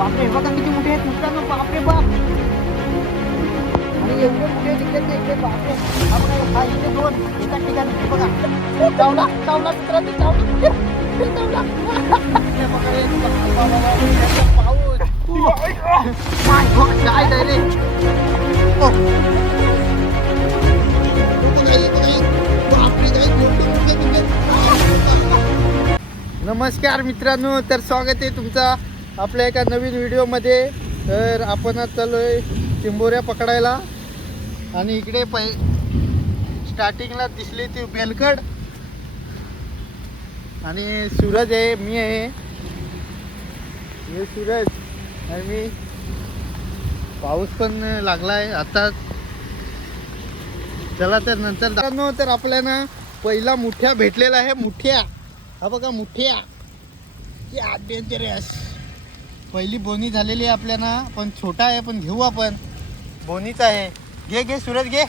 बापरे, हे बघा किती मोठे आहेत मित्रांनो. बापरे बाप. आणि एवढे मोठे निघले ते इकडे. बापरे, हा बघा, हा इथे दोन एकाच ठिकाणी. हे बघा, चावला चावला मित्रांनो, चावला चावला. हे बघा, हे पाऊस. माय गॉड, काय डायरेक्ट. नमस्कार मित्रांनो, तर स्वागत आहे तुमचा आपल्या एका नवीन व्हिडिओमध्ये. तर आपण आज चाललोय चिंबोऱ्या पकडायला. आणि इकडे स्टार्टिंगला दिसली ती बेलकड. आणि सूरज आहे, मी आहे, हे सूरज आणि मी. पाऊस पण लागलाय आता. चला तर नंतर तर आपल्याला पहिला मुठ्या भेटलेला आहे. मुठ्या, हा बघा मुठ्या. या डेंजरस. पहिली बोनी झालेली आहे आपल्याला, पण छोटा आहे, पण घेऊ आपण. बोनीचा आहे. घे घे सूरज घे.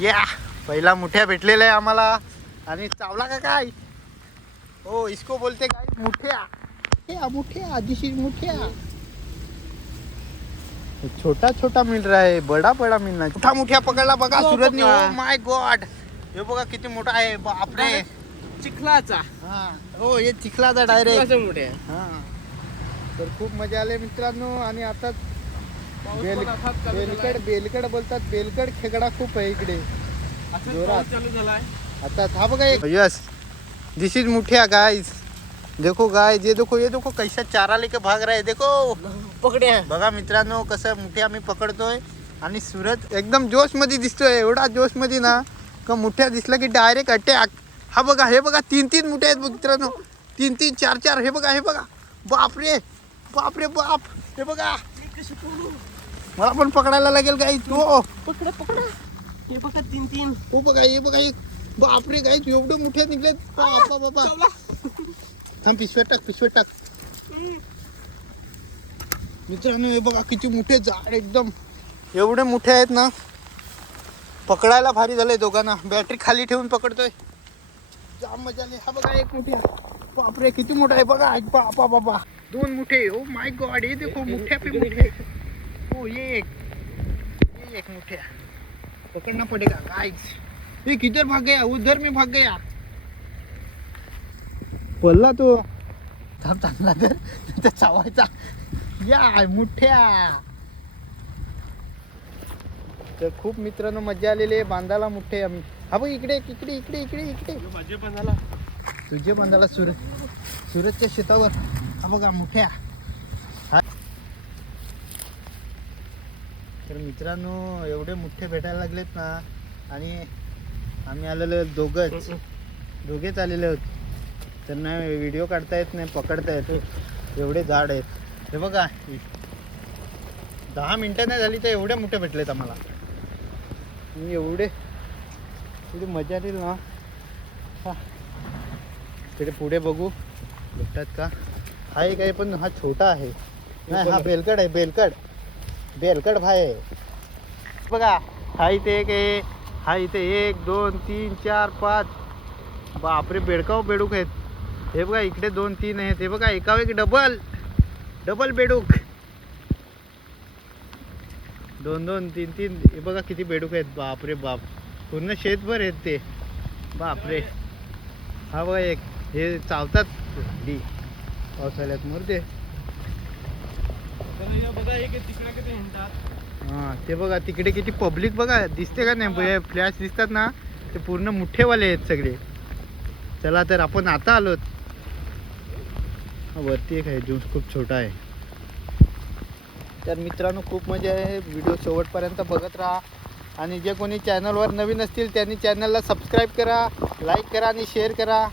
या पहिला मुठ्या भेटलेला आहे आम्हाला. आणि चावला का काय? हो, इसको बोलते काय, मुठ्या. मुठ्या, दिस इज मुठ्या. छोटा छोटा मिल रहा है, बड़ा बड़ा मिलना. मोठा मुठ्या पकडला बघा सूरजने. ओ माय गॉड, हे बघा किती मोठा आहे. बापरे, चिखलाचा. हा हो, हे चिखलाचा डायरेक्ट. मोठे हा, तर खूप मजा आली मित्रांनो. आणि आता बेलकड बोलतात. बेलकड खेकडा खूप आहे इकडे जोरात चालू झालाय आता. हा बघा एक. यस, दिस इज मुठिया गाइस. देखो गाय, ये देखो कैसा चारा लेके भाग रहा है. देखो पकड्या. बघा मित्रांनो, कसं मुठ्या आम्ही पकडतोय. आणि सूरज एकदम जोश मध्ये दिसतोय. एवढा जोश मध्ये ना का मुठ्या दिसला की डायरेक्ट अटॅक. हा बघा, हे बघा, 3 मुठ्या आहेत मित्रांनो. 3 4. हे बघा, हे बघा. बापरे बापरे बाप. हे बघा, मला पण पकडायला लागेल गाई. तो पकडा पकडा. हे बघा 3. हो बघा, हे बघा एक. बापरे गाई, एवढे मोठे निघलेत. बापा बाबा. थांब, पिशव्यात टाक. मित्रांनो हे बघा किती मोठे जाड एकदम. एवढे मोठे आहेत ना, पकडायला भारी झालंय दोघांना. बॅटरी खाली ठेवून पकडतोय, जाम मजा आली. हा बघा एक मोठ्या. बापरे किती मोठा आहे बघा. बापा बाबा, 2 मुठे. ओ माय गॉड, ये देखो मुठ्या पे मुठे. ओ ये एक मुठ्या पकड़ना पड़ेगा गाइस. ये किधर भाग गया? उधर में भाग गया. पडला तो. थांब चांगला तर चावायचा. या मुठ्या. तर खूप मित्रांनो मजा आलेली आहे बांधायला मुठे आम्ही. हा बघ इकडे इकडे इकडे इकडे इकडे. माझे पण झाला. तुझे बांधायला सूरजच्या शेतावर. हा बघा मुठ्या. तर मित्रांनो एवढे मुठे भेटायला लागलेत ना. आणि आम्ही आलेलो दोघेच आलेले आहोत. त्यांना व्हिडिओ काढता येत नाही, पकडता येत. एवढे झाड आहेत. हे बघा, 10 मिनिटं नाही झाली तर एवढे मोठे भेटलेत आम्हाला. एवढे मजा आली ना. हा, तिथे पुढे बघू भेटतात का. हा एक आहे, पण हा छोटा आहे. नाही, हा बेलकड आहे. बेलकड भाई आहे बघा. हा इथे एक आहे. हा इथे 1 2 3 4 5. बापरे, बेडूक आहेत. हे बघा इकडे 2 3 आहेत. हे बघा एका एक डबल बेडूक. 2 2 3 3. हे बघा किती बेडूक आहेत. बापरे बाप, पूर्ण शेतभर आहेत ते. बापरे. हा बघा एक. हे चावतात पावसाळ्यात मोरते. हा, ते बघा तिकडे किती पब्लिक बघा. दिसते का नाही, फ्लॅश दिसतात ना, ते पूर्ण मुठ्ठेवाले आहेत सगळे. चला तर आपण आता आलोत. वरती एक आहे जो खूप छोटा आहे. तर मित्रांनो खूप मजा आहे. व्हिडिओ शेवटपर्यंत बघत राहा. आणि जे कोणी चॅनलवर नवीन असतील त्यांनी चॅनलला सबस्क्राईब करा, लाईक करा आणि शेअर करा.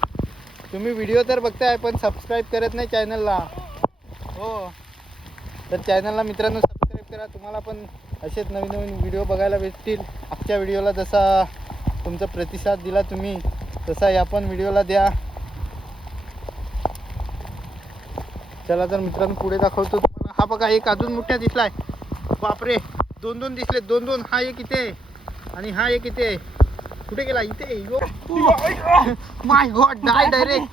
तुम्ही व्हिडिओ तर बघताय पण सबस्क्राईब करत नाही चॅनलला. हो, तर चॅनलला मित्रांनो सबस्क्राईब करा. तुम्हाला पण असेच नवीन नवीन व्हिडिओ बघायला भेटतील. आजच्या व्हिडिओला जसा तुमचा प्रतिसाद दिला तुम्ही, तसा या पण व्हिडिओला द्या. चला तर मित्रांनो पुढे दाखवतो तुम्हाला. हा बघा एक अजून मोठ्या दिसलाय. बापरे, 2 दिसले. 2 हा एक इथे आणि हा एक इथे. कुठे गेला? इथे. माय गॉड, डायरेक्ट.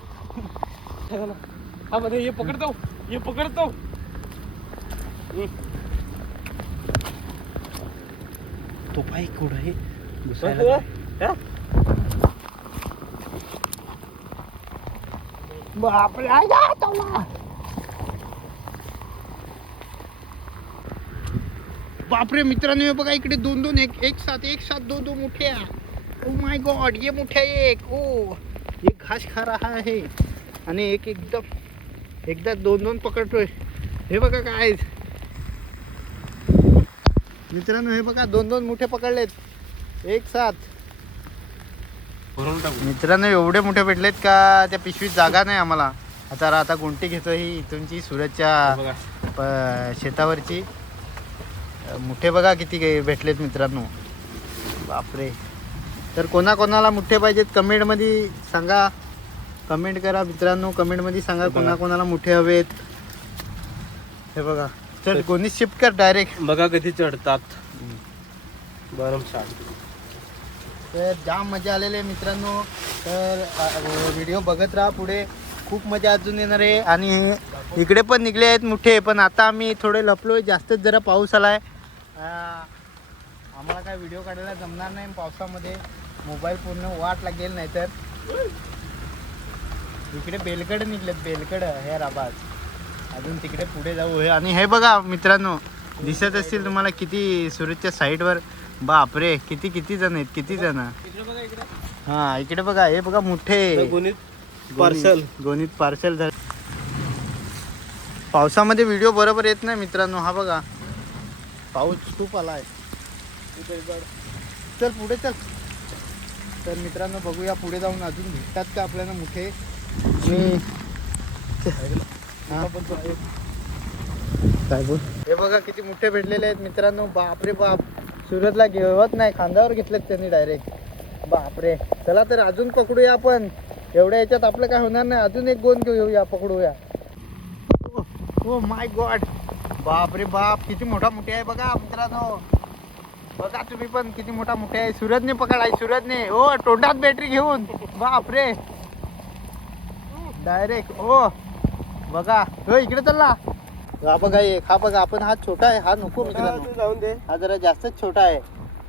हा मध्ये ये पकडतो, ये पकडतो. तो पाय कुठं आहे घुसायला काय? बापरे आया तवला. बापरे मित्रांनो हे बघा इकडे दोन दोन एक साथ दोन मुठ्या. ओ माय गॉड ये मुठ्या एक. ओ ये घास खा रहा है आणि एक एकदा दोन पकडतोय. हे बघा काय मित्रांनो, हे बघा दोन मुठे पकडलेत एक साथ. मित्रांनो एवढे मोठे भेटलेत का त्या पिशवीत जागा नाही आम्हाला. आता गुंटी घेतो ही तुमची सूरजच्या शेतावरची. मुठे बघा किती भेटलेत मित्रांनो. बापरे. तर कोणाला मुठे पाहिजेत कमेंटमध्ये सांगा. कमेंट करा मित्रांनो, कमेंटमध्ये सांगा कोणाला मुठे हवेत. हे बघा चल कोणी शिफ्ट कर डायरेक्ट. बघा कधी चढतात. गरम शाळ. तर जाम मजा आलेली आहे मित्रांनो. तर व्हिडिओ बघत राहा पुढे, खूप मजा अजून येणार आहे. आणि इकडे पण निघले आहेत मुठे, पण आता आम्ही थोडे लपलोय. जास्तच जरा पाऊस आलाय. आम्हाला काय व्हिडिओ काढायला जमणार नाही पावसामध्ये. मोबाईल पूर्ण वाट लागेल. नाही तर इकडे बेलकड निघलेत, बेलकड हे राबाज. अजून तिकडे पुढे जाऊ. हे आणि हे बघा मित्रांनो दिसत असतील तुम्हाला किती सूरजच्या साईडवर. बापरे किती जण आहेत, किती जण. हा इकडे बघा, हे बघा मुठे गोणीत पार्सल झालं. पावसामध्ये व्हिडिओ बरोबर येत नाही मित्रांनो. हा बघा पाऊस खूप आलाय. चल पुढे चल. तर मित्रांनो बघूया पुढे जाऊन अजून भेटतात का आपल्याला मुठे. काय बोल. हे बघा किती मुठे भेटलेले आहेत मित्रांनो. बापरे बाप. सूरजला घेवत नाही, खांद्यावर घेतलेत त्यांनी डायरेक्ट. बापरे. चला तर अजून पकडूया आपण. एवढ्या याच्यात आपलं काय होणार नाही. अजून एक गोंद घेऊया, पकडूया. ओ माय गॉड. बापरे बाप किती मोठा मुठे आहे बघा मित्रांनो. बघा तुम्ही पण किती मोठा मुठे आहे. सूरजने पकडाय, सूरजने. ओ तोंडात बॅटरी घेऊन. बापरे डायरेक्ट. ओ बघा हो इकडे चला. हा बघा एक. हा बघा आपण हा छोटा आहे, हा नको मित्रांनो. जाऊन दे. हा जरा जास्तच छोटा आहे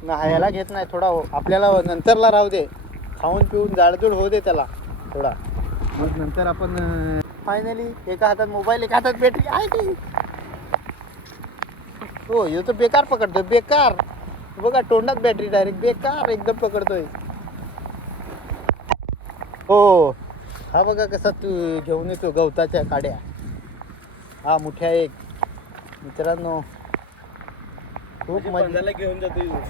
ना. ह्याला घेत नाही थोडा. आपल्याला नंतरला राहू दे. खाऊन पिऊन जाडजूड होऊ दे त्याला थोडा. मग नंतर आपण फायनली एका हातात मोबाईल, एका हातात बॅटरी आहे की. हो ह्यो तर बेकार पकडतोय, बेकार. बघा तोंडात बॅटरी डायरेक्ट. बेकार एकदम पकडतोय. हो हा बघा कसा तू घेऊन येतो गवताच्या काड्या. हा मुठ्या एक मित्रांनो. खूप मजा घेऊन जातो.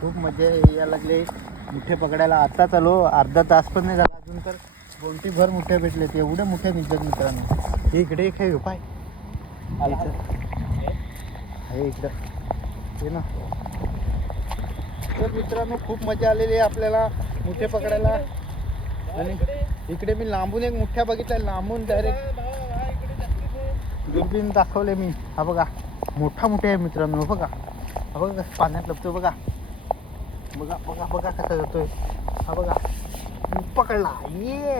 खूप मजा यायला लागले मुठे पकडायला. आता चालू अर्धा तास पण नाही झाला अजून तर गोंटी भर मुठे भेटले. एवढे मुठे निघतात मित्रांनो. हे इकडे एक आहे पाय आहे इकडं हे ना. तर मित्रांनो खूप मजा आलेली आहे आपल्याला मुठे पकडायला. आणि इकडे मी लांबून एक मुठ्या बघितला, लांबून डायरेक्ट दुर्बीन दाखवले मी. हा बघा मोठा मुठे आहे मित्रांनो. बघा हा बघा कसं पाण्यात लपतोय. बघा बघा बघा बघा कसा जातोय. हा बघा पकडला. ये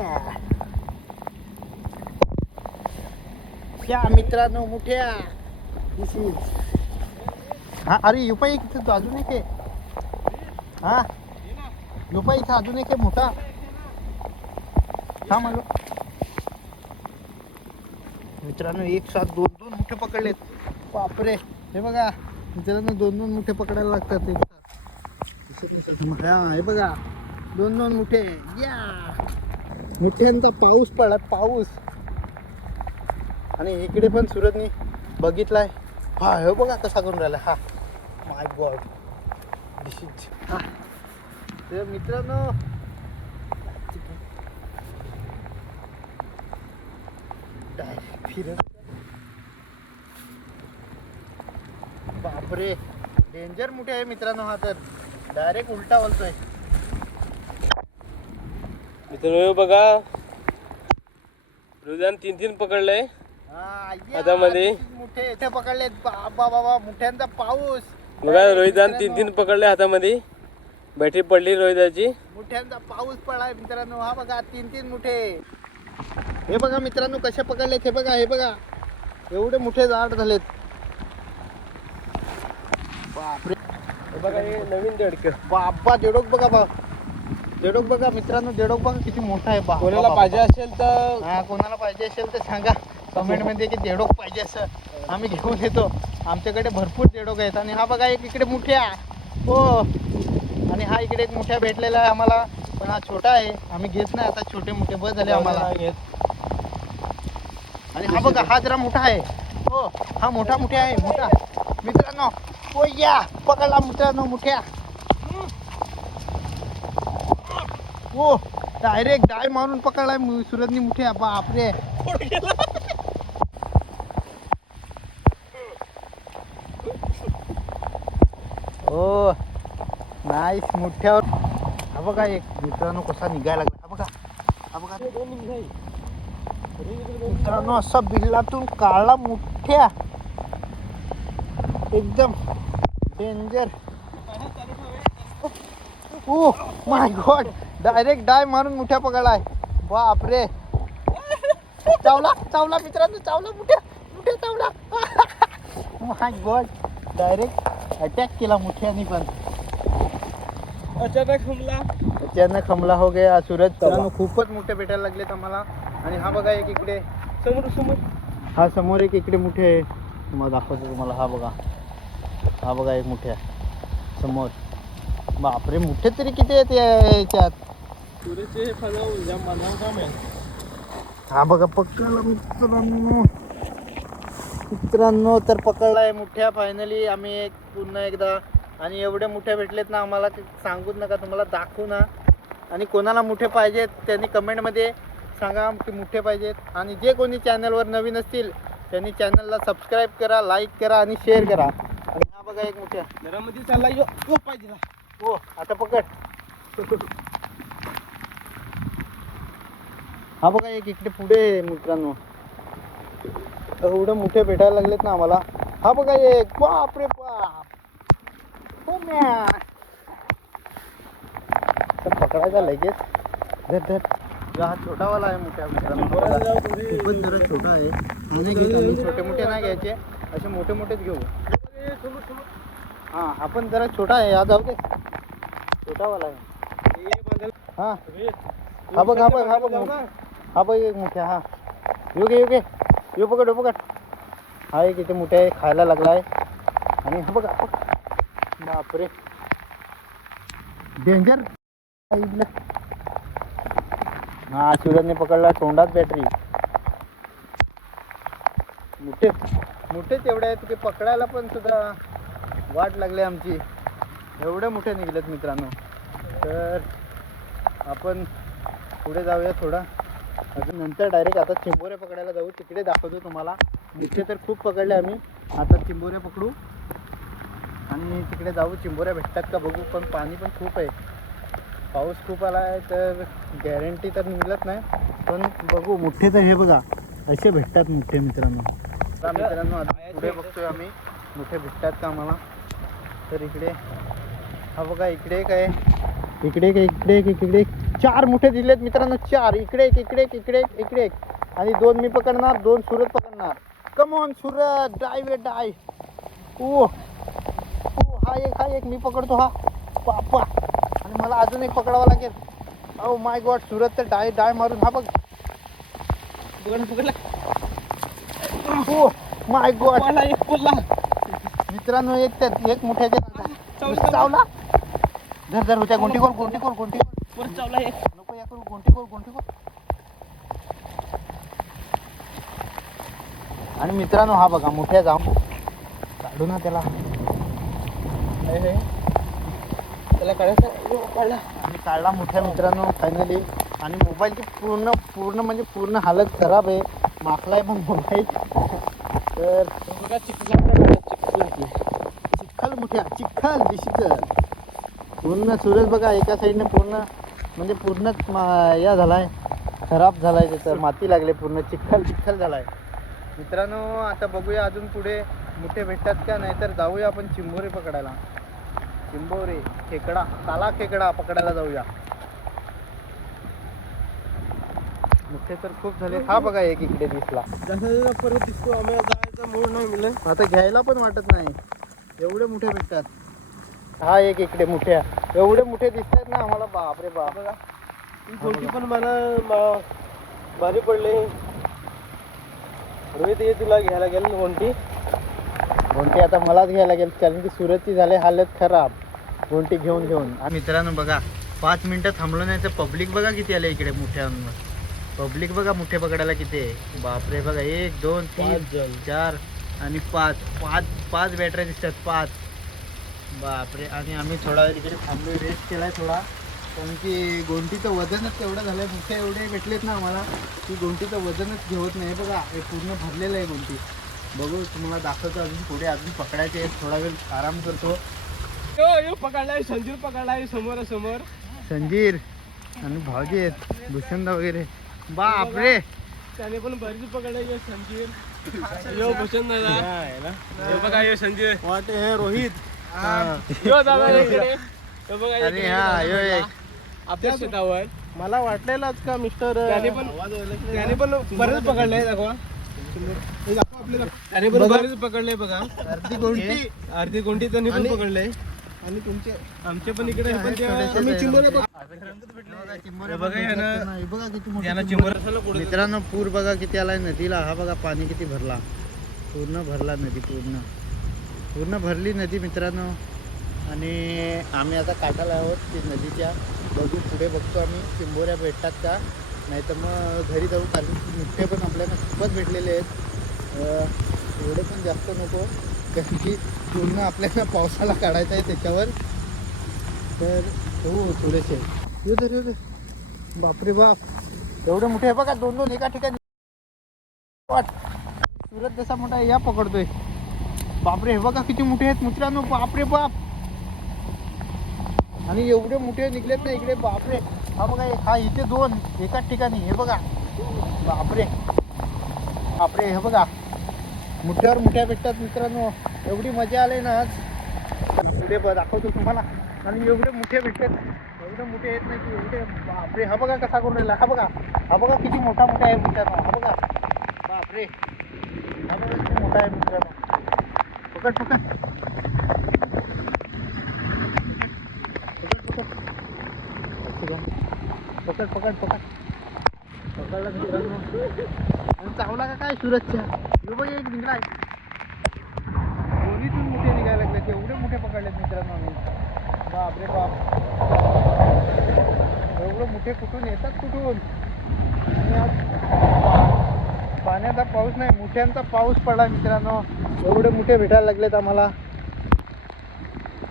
मित्रांनो मुठ्या. हा अरे युपा एक इथं अजून एक आहे. हा युपा इथं अजून एक आहे मोठा. हा म्हणलो मित्रांनो एक साथ दोन मुठे पकडलेत. बापरे. हे बघा मित्रांनो दोन मुठे पकडायला लागतात एक साथ. हा हे बघा दोन मुठे. या मुठ्यांचा पाऊस पडला, पाऊस. आणि इकडे पण सूरजनी बघितलाय. हा हे बघा कसा करून राहिला. हा माय गॉड. हा तर मित्रांनो फिरत. बापरे डेंजर मुठे आहे मित्रांनो. हा तर डायरेक्ट उलटा बोलतोय. मित्रांनो बघा रोजान 3 पकडलंय हातामध्ये. मुठे इथे पकडलेत. बाबा बाबा मुठ्यांचा पाऊस. बघा रोहिदान 3 पकडले हातामध्ये. बॅटरी पडली रोहिदाची. मुठ्यांचा पाऊस पडलाय मित्रांनो. हा बघा 3 मुठे. हे बघा मित्रांनो कशा पकडलेत, हे बघा हे बघा, एवढे मोठे जाड झालेत. बापरे, हे बघा हे नवीन देडके. बाप्पा देडोक बघा बा, देडोक बघा मित्रांनो, देडोक बघा किती मोठा आहे बा. कोणाला पाहिजे असेल तर हा, कोणाला पाहिजे असेल तर सांगा कमेंट मध्ये की देडोक पाहिजे असं, आम्ही घेऊन येतो. आमच्याकडे भरपूर देडोक आहेत. आणि हा बघा एक इकडे मोठ्या, हो, आणि हा इकडे एक मोठ्या भेटलेला आहे आम्हाला, पण हा छोटा आहे, आम्ही घेत नाही आता, छोटे मोठे बस झाले आम्हाला. आणि हा बघा हा जरा मोठा आहे, हो हा मोठा मोठा आहे, मोठा मित्रांनो. हो या पकडला मित्रांनो मोठ्या. हो डायरेक्ट डाय मारून पकडलाय सुरजनी मोठ्या. बापरे, हो नाईस मोठ्यावर. हा बघा एक मित्रांनो कसा निघायला लागला, हा बघा हा बघा मित्रांनो, असा बिल्लातून काढला मोठ्या, एकदम danger. Oh my god, direct डाय मारून मोठ्या पकडलाय. बापरे, चावला चावला मित्रांनो, चावला मोठ्या मोठ्या चावला. माय गॉड, डायरेक्ट अटॅक केला मोठ्यानी. पण अचानक हमला हो गया सूरज. मित्रांनो खूपच मोठे भेटायला लागलेत आम्हाला. आणि हा बघा एक इकडे समोर समोर, हा समोर एक इकडे मोठे आहे, तुम्हाला दाखवतो तुम्हाला. हा बघा हा बघा एक मोठ्या समोर. बापरे, मोठे तरी किती आहेत याच्यात. सूर्यचे फळावर जाम बनाव काम आहे. हा बघा पकडला मित्रांनो, मित्रांनो तर पकडलाय मोठ्या फायनली आम्ही एक पुन्हा एकदा. आणि एवढे मोठे भेटलेत ना आम्हाला की सांगूच नका, तुम्हाला दाखवू ना. आणि कोणाला मोठे पाहिजेत त्यांनी कमेंटमध्ये सांगा की मोठे पाहिजेत. आणि जे कोणी चॅनलवर नवीन असतील त्यांनी चॅनलला सबस्क्राईब करा, लाईक करा आणि शेअर करा. आणि हा बघा एक मोठ्या घरामध्ये चालला यो यो पाहिजे. हो आता पकड. हा बघा एक इकडे पुढे मित्रांनो, एवढे मोठे भेटायला लागलेत ना आम्हाला. हा बघा एक, बापरे बाप, हो म्या. तर पकडायचा लगेच. धर धर, हा छोटावाला आहे मोठ्या मित्रांनो. खूपच जरा छोटा आहे, नाही घेत आम्ही, छोटे मोठे नाही घ्यायचे, असे मोठे मोठेच घेऊ. हां आपण जरा छोटा आहे, हा जाऊ दे, छोटावाला आहे. हां हा बघ हा बघ हा बघ हा बघ एक मोठ्या. हा येऊ घे येऊ घे, येऊ पकड येऊ पकड. हा एक इथे मोठे आहे, खायला लागलाय. आणि हा बघा, बापरे डेंजर. हा सूरजने पकडला, तोंडात बॅटरी. मोठे मोठेच एवढे आहेत की पकडायला पण सुद्धा वाट लागली आमची, एवढे मोठे निघलेत मित्रांनो. तर आपण पुढे जाऊया थोडा अजून, नंतर डायरेक्ट आता चिंबोरे पकडायला जाऊ, तिकडे दाखवतो तुम्हाला. मोठे तर खूप पकडले आम्ही, आता चिंबोरे पकडू आणि तिकडे जाऊ. चिंबोऱ्या भेटतात का बघू, पण पाणी पण खूप आहे, पाऊस खूप आला आहे तर गॅरंटी तर मिळत नाही, पण बघू. मोठे तर हे बघा असे भेटतात मोठे मित्रांनो. मित्रांनो आता पुढे बघतोय आम्ही मोठे भेटतात का आम्हाला. तर इकडे हा बघा, इकडे काय, इकडे एक, इकडे एक, इकडे एक, 4 मोठे दिलेत मित्रांनो, 4. इकडे एक, इकडे एक, इकडे एक, इकडे एक, आणि 2 मी पकडणार, 2 सूरज पकडणार. कम ऑन सूरज, डाय वे डाय. ओ हा एक मी पकडतो. हा पापा, आणि मला अजून एक पकडावा लागेल. ओ माय गॉड, सूरज तर डाय डाय मारून, हा बघ पकडला. ओ माय गॉड, मला एक पडला मित्रांनो. एक मोठ्याच्या चावला. धर धर होत्या, गोंटी कोर गोंटी कोर गोंटी कोर. परत चावला एक. नको या करू, गोंटी कोर गोंटी कोर. आणि मित्रांनो हा बघा मोठ्या जाम, काढू ना त्याला, त्याला काढायचं, काढला. आणि काढला मोठ्या मित्रांनो फायनली. आणि मोबाईलची पूर्ण म्हणजे पूर्ण हालत खराब आहे, माखलाय पण मोबाईल. तर बघा चिखल मोठ्या, चिखल डिशिकल पूर्ण. सूरज बघा एका साईडने पूर्ण म्हणजे पूर्णच या झालाय, खराब झालाय, त्याचं माती लागले, पूर्ण चिखल झालाय मित्रांनो. आता बघूया अजून पुढे मोठे भेटतात का, नाहीतर जाऊया आपण चिंबोरे पकडायला. चिंबोरे, खेकडा, काला खेकडा पकडायला जाऊया. मुठे तर खूप झाले. हा बघा एक इकडे दिसला. जसं परत दिसतो आम्हाला जायचा मूड नाही मिळत. आता घ्यायला पण वाटत नाही, एवढे मोठे भेटतात. हा एक इकडे मोठ्या, एवढे मोठे दिसतात ना आम्हाला. बापरे बाप. ही गोटी पण मला भारी पडले. रोहित ये तुला घ्यायला गेलं गोंटी. गोंटी आता मलाच घ्यायला लागेल, कारण की सुरतची झाले हालत खराब गोंटी घेऊन घेऊन. मित्रांनो बघा 5 मिनिटं थांबलो नाही तर पब्लिक बघा किती आले इकडे. मोठ्यांवर पब्लिक बघा मुठे पकडायला किती आहे. बापरे बघा 1 2 3 4 आणि 5 बॅटऱ्या दिसतात 5. बापरे. आणि आम्ही थोडा वेळ इकडे थांबलो, रेस्ट केलाय थोडा, कारण की गोंटीचं वजनच तेवढं झालंय. मुठे एवढे भेटलेत ना आम्हाला की गोंटीचं वजनच घेवत नाही. बघा हे पूर्ण भरलेलं आहे गोंटी. बघू तुम्हाला दाखवतो अजून पुढे, अजून पकडायचे आहेत. थोडा वेळ आराम करतो. पकडलाय संजीव, पकडलाय समोर समोर संजीर आणि भाऊजी आहेत, भूषणदा वगैरे. बापरे. त्याने पण बरीच पकडलाय संजीव. यो भूषण दादा बघा, यो संजीव वाटे हे रोहित. यो दादा इकडे बघा. अरे हा यो एक आपल्या शेतावर मला वाटलेलाच का मिस्टर त्याने पण बरेच पकडले. दाखवा त्याने पण बरेच पकडले बघा. अर्धी गोंटी त्यांनी पण पकडले. आणि तुमचे आमचे पण इकडे मित्रांनो पूर बघा किती आलाय नदीला. हा बघा पाणी किती भरला, पूर्ण भरला नदी, पूर्ण भरली नदी मित्रांनो. आणि आम्ही आता काठाला आहोत ती नदीच्या. बघू पुढे बघतो आम्ही चिंबोऱ्या भेटतात का, नाही तर मग घरी जाऊ, कारण की मुठे पण आपल्याला खूपच भेटलेले आहेत. एवढे पण जास्त नको, कारण की पूर्ण आपल्याला पावसाला काढायचं आहे त्याच्यावर. तर हो थोडेसे येऊ दे. बापरे बाप, एवढे मोठे आहे बघा. 2 एका ठिकाणी. सुरत जसा मोठा आहे या पकडतोय. बापरे हे बघा किती मोठे आहेत मित्रांनो. बापरे बाप. आणि एवढे मोठे निघलेत ना इकडे. बापरे. हा बघा हा इथे 2 एकाच ठिकाणी. हे बघा बापरे बापरे. हे बघा मोठ्यावर मोठ्या भेटतात मित्रांनो. एवढी मजा आली ना आज. पुढे दाखवतो तुम्हाला. आणि एवढे मोठे भेटतात, एवढे मोठे येत नाही की एवढे. बापरे हा बघा कसा करून राहिला. हा बघा किती मोठा आहे मित्रांनो. हा बघा बापरे. हा बघा किती मोठा आहे मित्रांनो. पकड पकडला मित्रांनो. आणि चावला का काय सुरतच्या. हे बघ एक निघाला. दोन्हीतून मोठे निघायला लागले. एवढे मोठे पकडलेत मित्रांनो आम्ही. बापरे बाप. एवढे मोठे कुठून येतात कुठून. आणि आज पाण्याचा पाऊस नाही, मोठ्यांचा पाऊस पडला मित्रांनो. एवढे मोठे भेटायला लागलेत आम्हाला.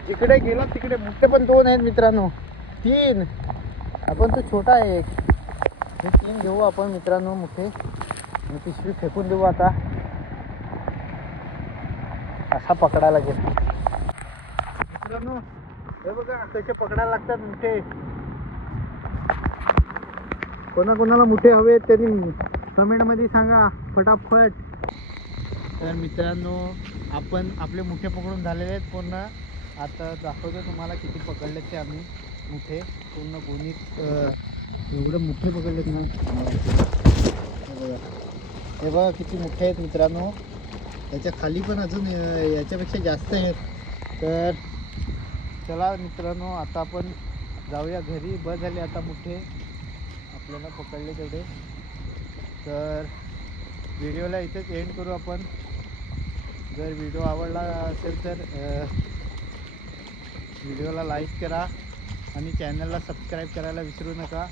जिकडे गेला तिकडे मोठे पण 2 आहेत मित्रांनो. 3. आपण तो छोटा आहे एक. हे 3 घेऊ आपण मित्रांनो मोठे. पिशवी फेकून देऊ आता. असा पकडायला लागेल मित्रांनो. हे बघा कसे पकडायला लागतात मोठे. कोणाकोणाला मोठे हवे त्यांनी कमेंटमध्ये सांगा फटाफट. तर मित्रांनो आपण आपले मोठे पकडून झालेले आहेत पूर्ण. आता दाखवतो तुम्हाला किती पकडलेत ते आम्ही मोठे. पूर्ण गोणीत एवढे मोठे पकडलेत ना. हे बघा किती मोठे आहेत मित्रांनो. त्याच्या खाली पण अजून याच्यापेक्षा जास्त आहेत. तर चला मित्रांनो आता आपण जाऊया घरी. बस झाले आता मोठे आपल्याला पकडले तेवढे. तर व्हिडिओला इथेच एंड करू आपण. जर व्हिडिओ आवडला असेल तर व्हिडिओला लाईक करा आणि चॅनलला सबस्क्राईब करायला विसरू नका.